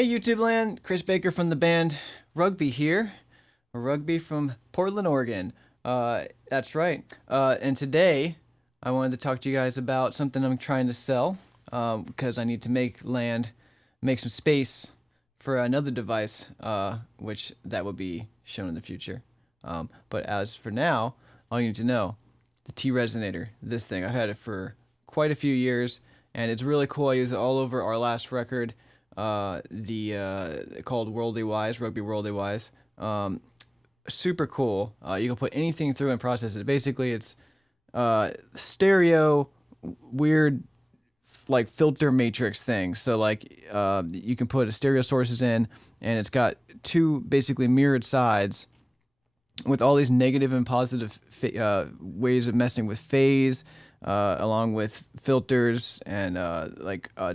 Hey YouTube land, Chris Baker from the band RUGBY here. RUGBY from Portland, Oregon. That's right. And today I wanted to talk to you guys about something I'm trying to sell because I need to make some space for another device, which that will be shown in the future. But as for now, all you need to know, the T-Resonator, this thing, I've had it for quite a few years and it's really cool. I use it all over our last record. Called Worldly Wise, RUGBY Worldly Wise. Super cool. You can put anything through and process it. Basically, it's stereo, weird, like filter matrix thing. So like you can put a stereo sources in, and it's got two basically mirrored sides with all these negative and positive ways of messing with phase, along with filters and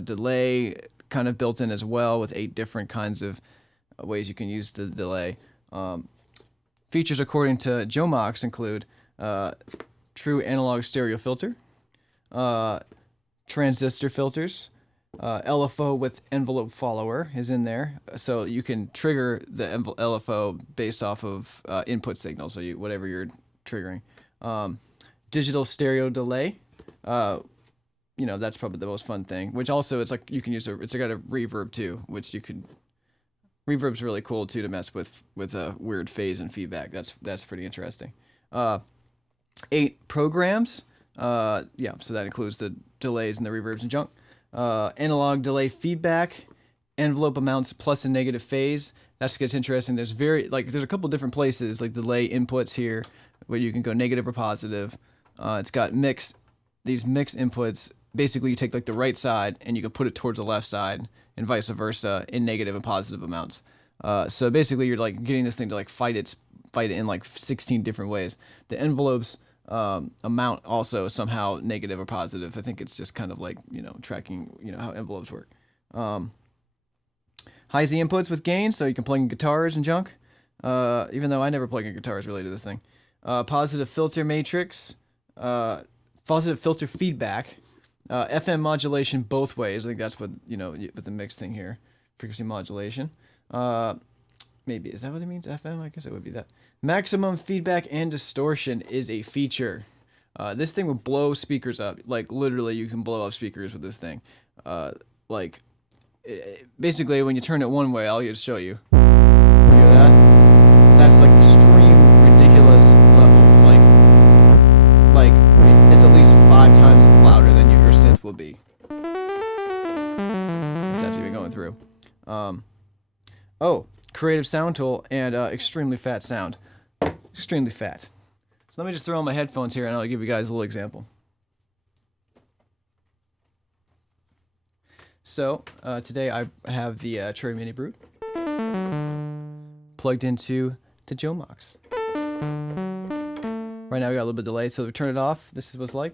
delay kind of built in as well, with 8 different kinds of ways you can use the delay. Features according to Jomox include true analog stereo filter, transistor filters, LFO with envelope follower is in there, so you can trigger the LFO based off of input signal, so whatever you're triggering. Digital stereo delay. That's probably the most fun thing, which also it's like you can use it's got a reverb too, which you could, reverb's really cool too to mess with weird phase and feedback. That's pretty interesting. 8 programs. So that includes the delays and the reverbs and junk. Analog delay feedback, envelope amounts plus and negative phase. That gets interesting. There's a couple different places like delay inputs here where you can go negative or positive. It's got these mixed inputs. Basically, you take like the right side and you can put it towards the left side and vice versa in negative and positive amounts. So basically, you're like getting this thing to like fight it in like 16 different ways. The envelopes amount also somehow negative or positive. I think it's just kind of like tracking how envelopes work. High Z inputs with gain, so you can plug in guitars and junk. Even though I never plug in guitars related to this thing. Positive filter matrix. Positive filter feedback, FM modulation both ways. I think that's what with the mixed thing here, frequency modulation. Maybe is that what it means? FM? I guess it would be that. Maximum feedback and distortion is a feature. This thing will blow speakers up. Like literally, you can blow up speakers with this thing. Basically, when you turn it one way, I'll just show you. You hear that? That's like extreme, ridiculous levels. Like it's at least 5 times louder than your synth will be. If that's even going through. Creative sound tool and extremely fat sound. Extremely fat. So let me just throw on my headphones here and I'll give you guys a little example. So today I have the Cherry Mini Brute plugged into the Jomox. Right now we got a little bit of delay, so if we turn it off, this is what it's like.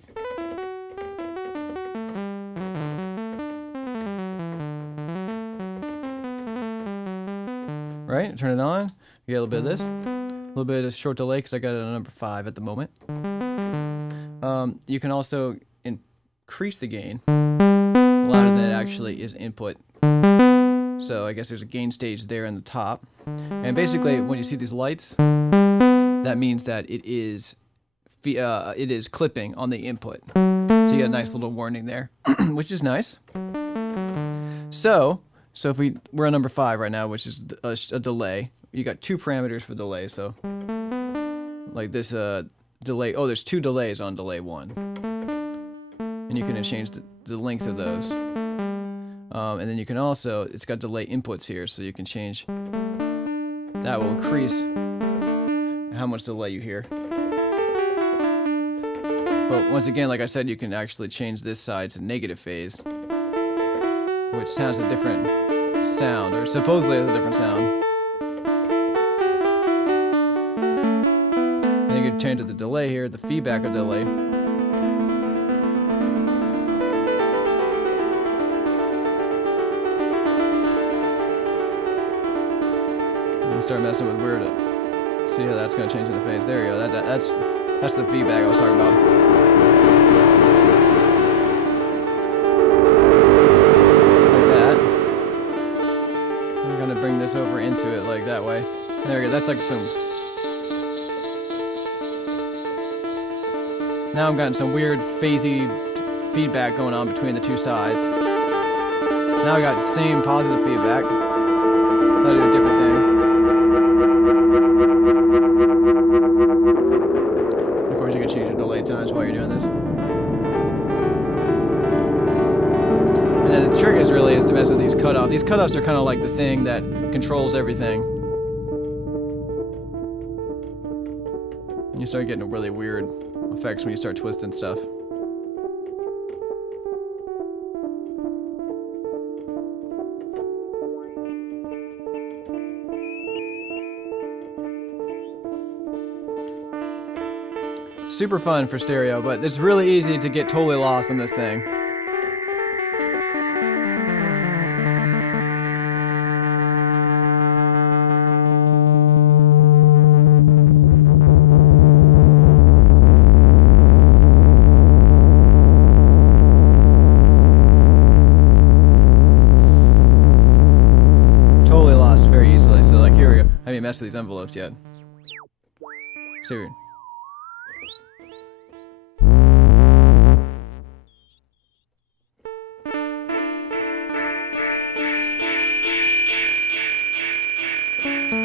Right, turn it on, we get a little bit of this. A little bit of this short delay because I got it on number 5 at the moment. You can also increase the gain louder than it actually is input. So I guess there's a gain stage there in the top. And basically when you see these lights, that means that it is clipping on the input. So you got a nice little warning there, which is nice. So if we're on number 5 right now, which is a delay. You got 2 parameters for delay. So like this delay. Oh, there's 2 delays on delay 1, and you can change the length of those. And then you can also, it's got delay inputs here, so you can change. That will increase how much delay you hear. But once again, like I said, you can actually change this side to negative phase, which has a different sound, or supposedly has a different sound. And you can change the delay here, the feedback of delay. And start messing with weird. See how that's going to change in the phase. There you go. That's the feedback I was talking about. Like that. that's like some... Now I'm getting some weird phasey feedback going on between the two sides. Now I got the same positive feedback. I'll do a different thing. Of course, you can change the delay times while you're doing this. And then the trick is really to mess with these cutoffs. These cutoffs are kind of like the thing that controls everything. And you start getting really weird effects when you start twisting stuff. Super fun for stereo, but it's really easy to get totally lost in this thing. Totally lost very easily. So like here we go. I haven't messed with these envelopes yet. So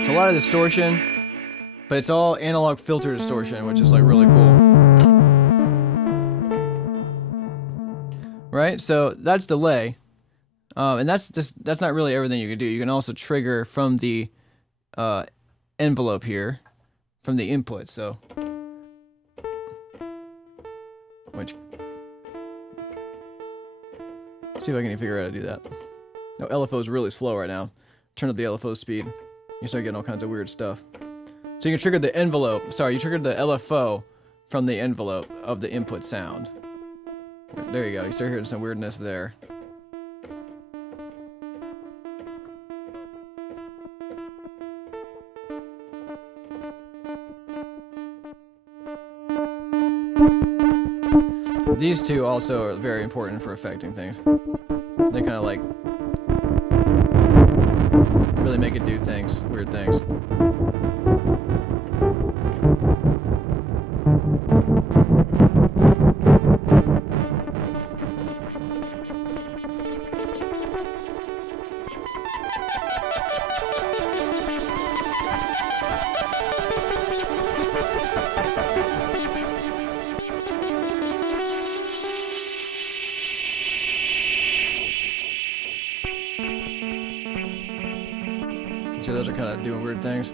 a lot of distortion, but it's all analog filter distortion, which is like really cool. Right? So that's delay. And that's not really everything you can do. You can also trigger from the envelope here, from the input. So which see if I can figure out how to do that. No, LFO is really slow right now. Turn up the LFO speed. You start getting all kinds of weird stuff. So you can trigger the envelope. Sorry, you triggered the LFO from the envelope of the input sound. There you go. You start hearing some weirdness there. These two also are very important for affecting things. They kind of like really make it do things, weird things. So those are kind of doing weird things.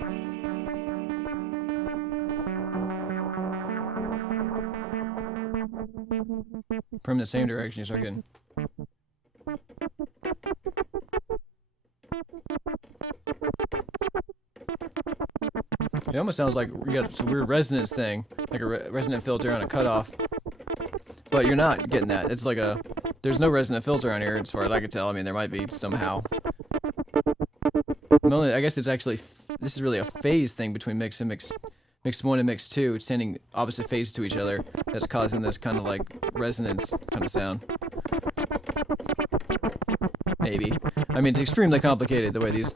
From the same direction, you start getting. It almost sounds like you got some weird resonance thing, like a resonant filter on a cutoff. But you're not getting that. It's like a. There's no resonant filter on here, as far as I can tell. I mean, there might be somehow. I guess it's actually, this is really a phase thing between mix 1 and mix 2, sending opposite phases to each other, that's causing this kind of like resonance kind of sound. Maybe. I mean, it's extremely complicated the way these...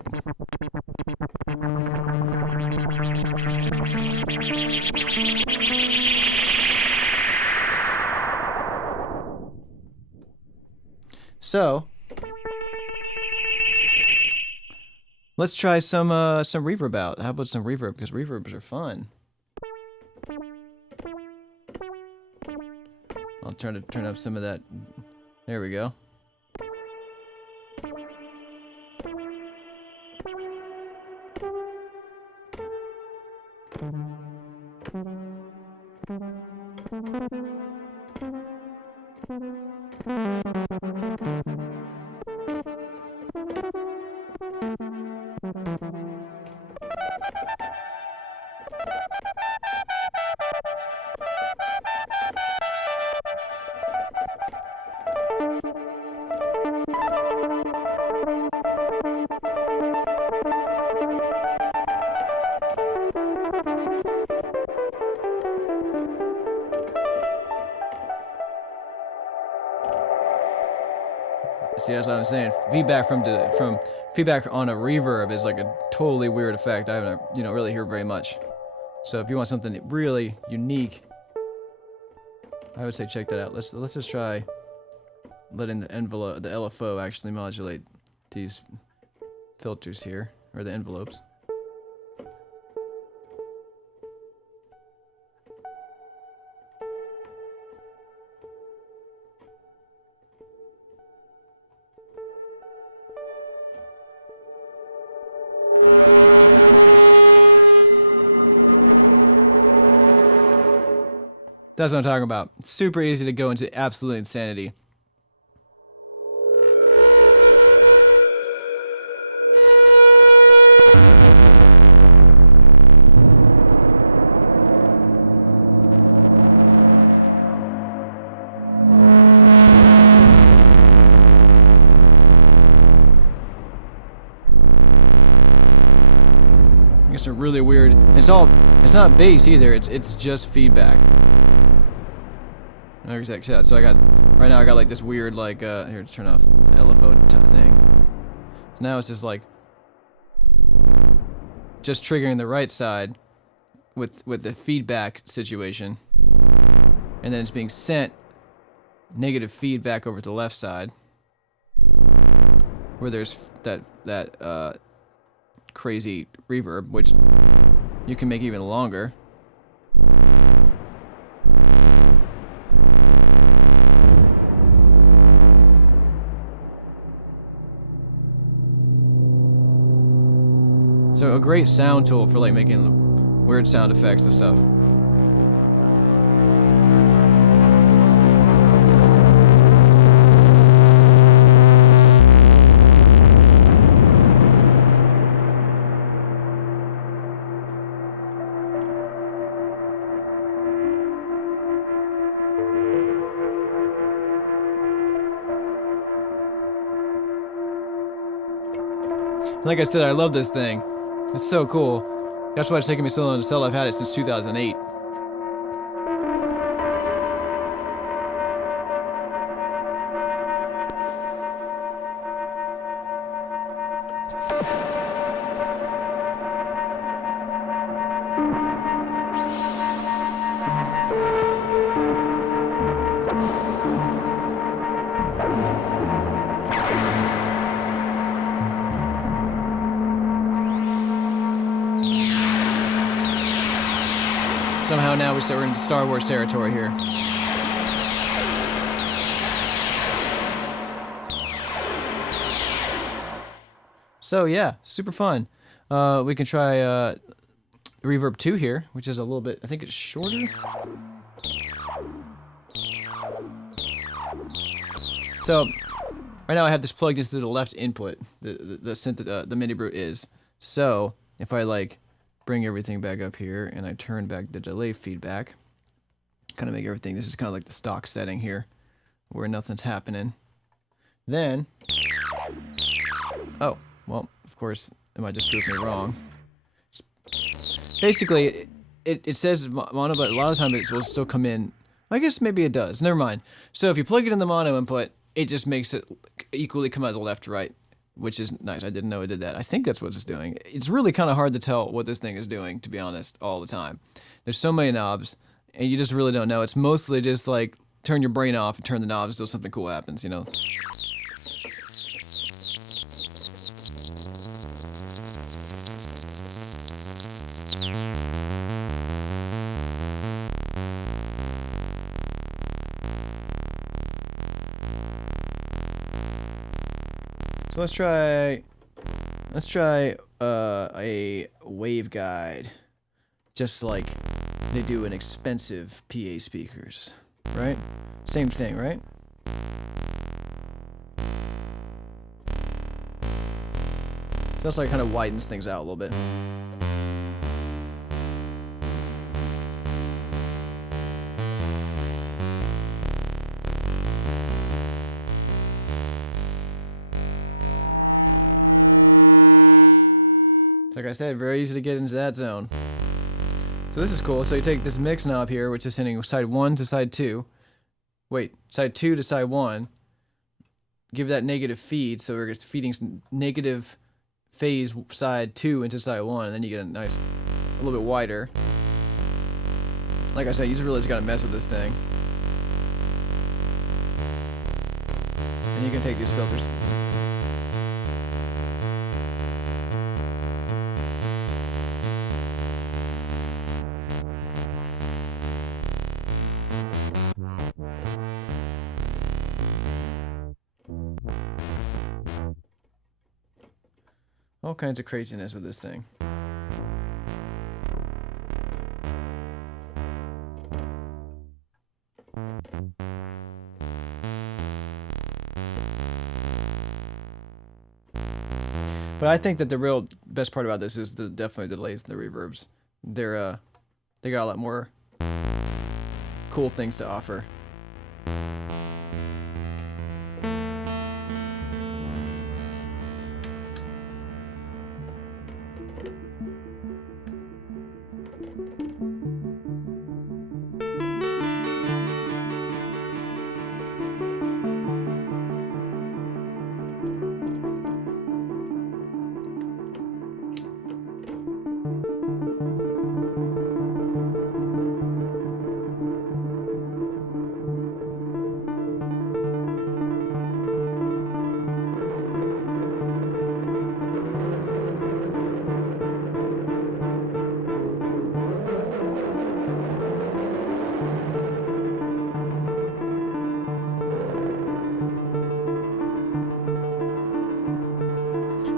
So... let's try some reverb out. How about some reverb? Because reverbs are fun. I'll try to turn up some of that. There we go. See, that's what I'm saying. Feedback from feedback on a reverb is like a totally weird effect. I haven't, you know, really hear very much. So if you want something really unique, I would say check that out. Let's just try letting the LFO actually modulate these filters here, or the envelopes. That's what I'm talking about. It's super easy to go into absolute insanity. It's a really weird. It's not bass either. It's just feedback. So right now I got like this weird like here, turn off the LFO thing. So now it's just like triggering the right side with the feedback situation, and then it's being sent negative feedback over to the left side where there's that crazy reverb, which you can make even longer. So a great sound tool for like making weird sound effects and stuff. Like I said, I love this thing. It's so cool. That's why it's taken me so long to sell. I've had it since 2008. Somehow now we're into Star Wars territory here. So yeah, super fun. We can try Reverb 2 here, which is a little bit, I think it's shorter. So right now I have this plugged into the left input, the MIDI brute is. So if I like bring everything back up here and I turn back the delay feedback, kind of make everything, this is kind of like the stock setting here where nothing's happening. Then, oh, well, of course, it might just prove me wrong. Basically, it says mono, but a lot of times it will still come in. I guess maybe it does. Never mind. So if you plug it in the mono input, it just makes it equally come out the left to right, which is nice. I didn't know it did that. I think that's what it's doing. It's really kind of hard to tell what this thing is doing, to be honest, all the time. There's so many knobs, and you just really don't know. It's mostly just like turn your brain off and turn the knobs until something cool happens, you know? So let's try a wave guide, just like they do in expensive PA speakers, right? Same thing, right? Feels like it kind of widens things out a little bit. Like I said, very easy to get into that zone. So this is cool. So you take this mix knob here, which is sending side 1 to side 2. Wait, side 2 to side 1. Give that negative feed, so we're just feeding some negative phase side 2 into side 1, and then you get a nice, a little bit wider. Like I said, you just really got to mess with this thing. And you can take these filters. All kinds of craziness with this thing. But I think that the real best part about this is definitely the delays and the reverbs. They got a lot more cool things to offer.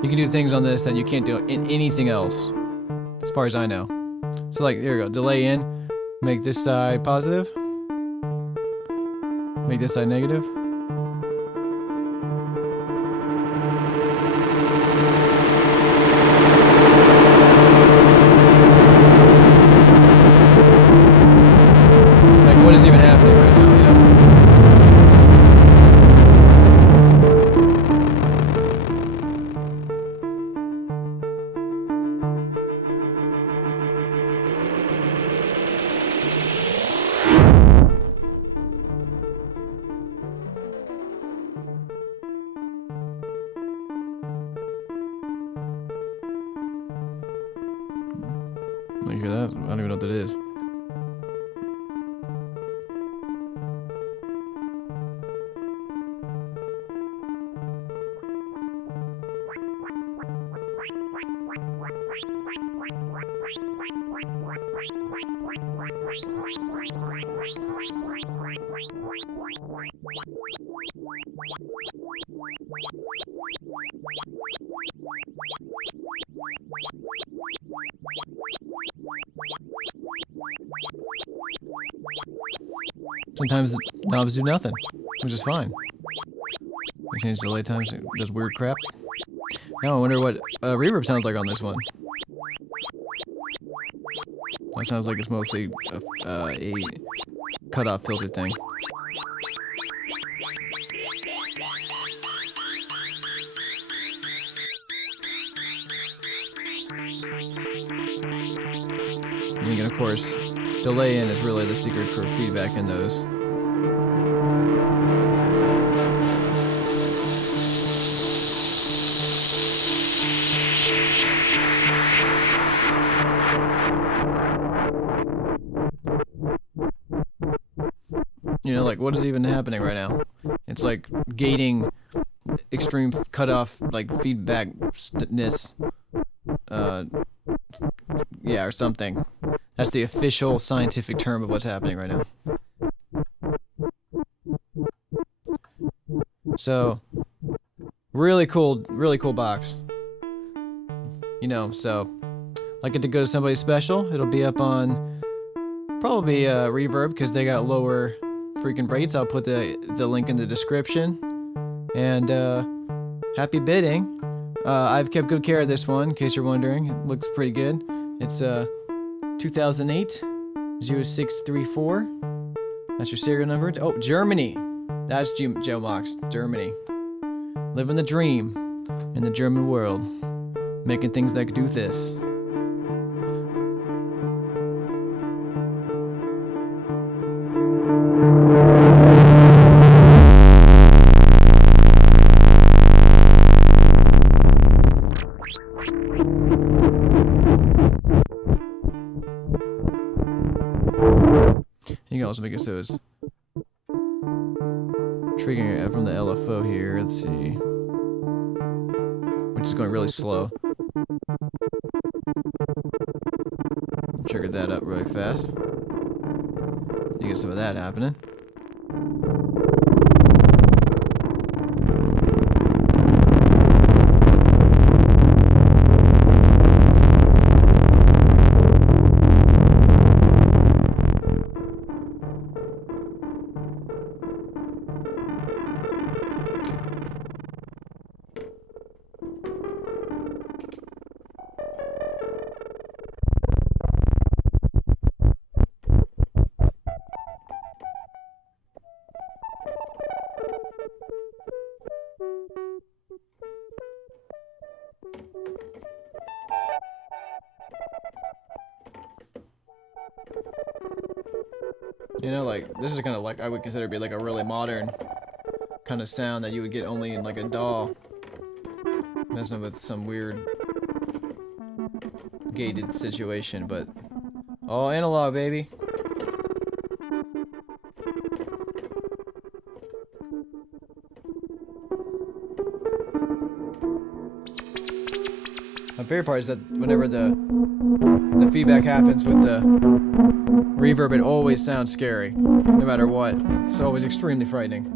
You can do things on this that you can't do in anything else, as far as I know. So like, here we go, delay in, make this side positive, make this side negative. Like, what is even happening right now, you know? You hear that? I don't even know what that is. Sometimes the knobs do nothing, which is fine. I change delay times, it does weird crap. Now I wonder what reverb sounds like on this one. That sounds like it's mostly a cutoff filter thing. And you can, of course, delay in is really the secret for feedback in those. You know, like, what is even happening right now? It's like gating extreme cutoff, like feedbackness. Yeah, or something. That's the official scientific term of what's happening right now. So, really cool box. You know, so, like it to go to somebody special, it'll be up on probably Reverb because they got lower freaking rates. I'll put the link in the description. And happy bidding. I've kept good care of this one, in case you're wondering. It looks pretty good. It's 2008 0634. That's your serial number. Oh, Germany. That's Jomox, Germany. Living the dream in the German world. Making things that do this. also make it so it's triggering it from the LFO here. Let's see. Which is going really slow. Triggered that up really fast. You get some of that happening. You know, like, this is kind of like, I would consider to be like a really modern kind of sound that you would get only in like a DAW. Messing with some weird gated situation, but all analog, baby. My favorite part is that whenever the feedback happens with the reverb, it always sounds scary, no matter what. It's always extremely frightening.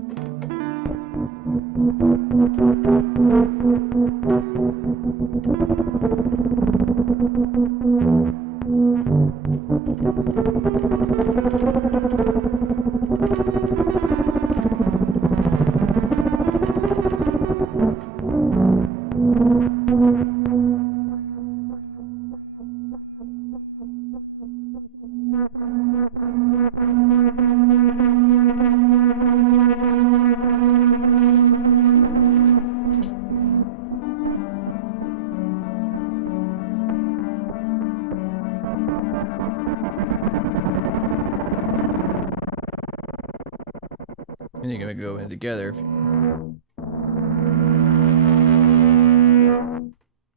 And you're gonna go in together.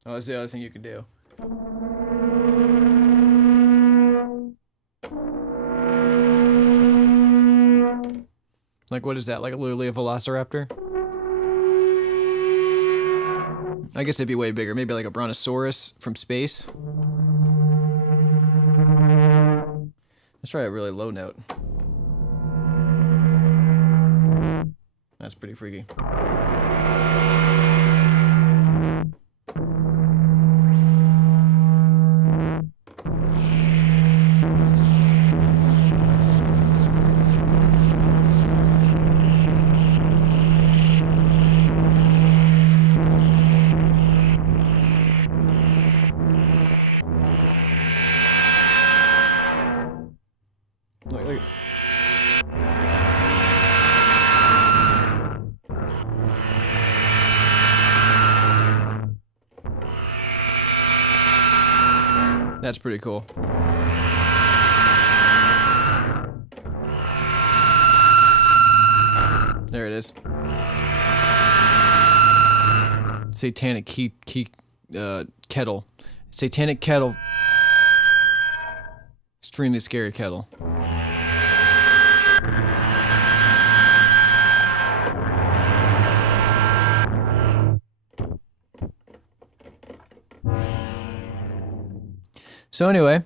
Oh, that's the other thing you can do. Like, what is that? Like literally a velociraptor? I guess it'd be way bigger. Maybe like a brontosaurus from space. Let's try a really low note. That's pretty freaky. Look. That's pretty cool. There it is. Satanic kettle. Satanic kettle. Extremely scary kettle. So anyway,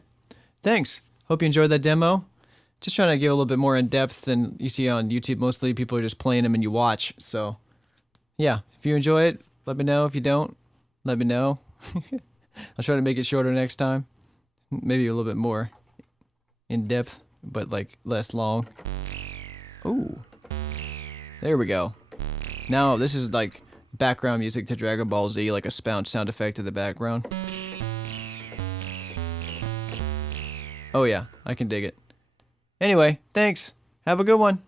thanks. Hope you enjoyed that demo. Just trying to get a little bit more in depth than you see on YouTube. Mostly people are just playing them and you watch. So yeah, if you enjoy it, let me know. If you don't, let me know. I'll try to make it shorter next time. Maybe a little bit more in depth, but like less long. Ooh, there we go. Now this is like background music to Dragon Ball Z, like a sound effect in the background. Oh yeah, I can dig it. Anyway, thanks. Have a good one.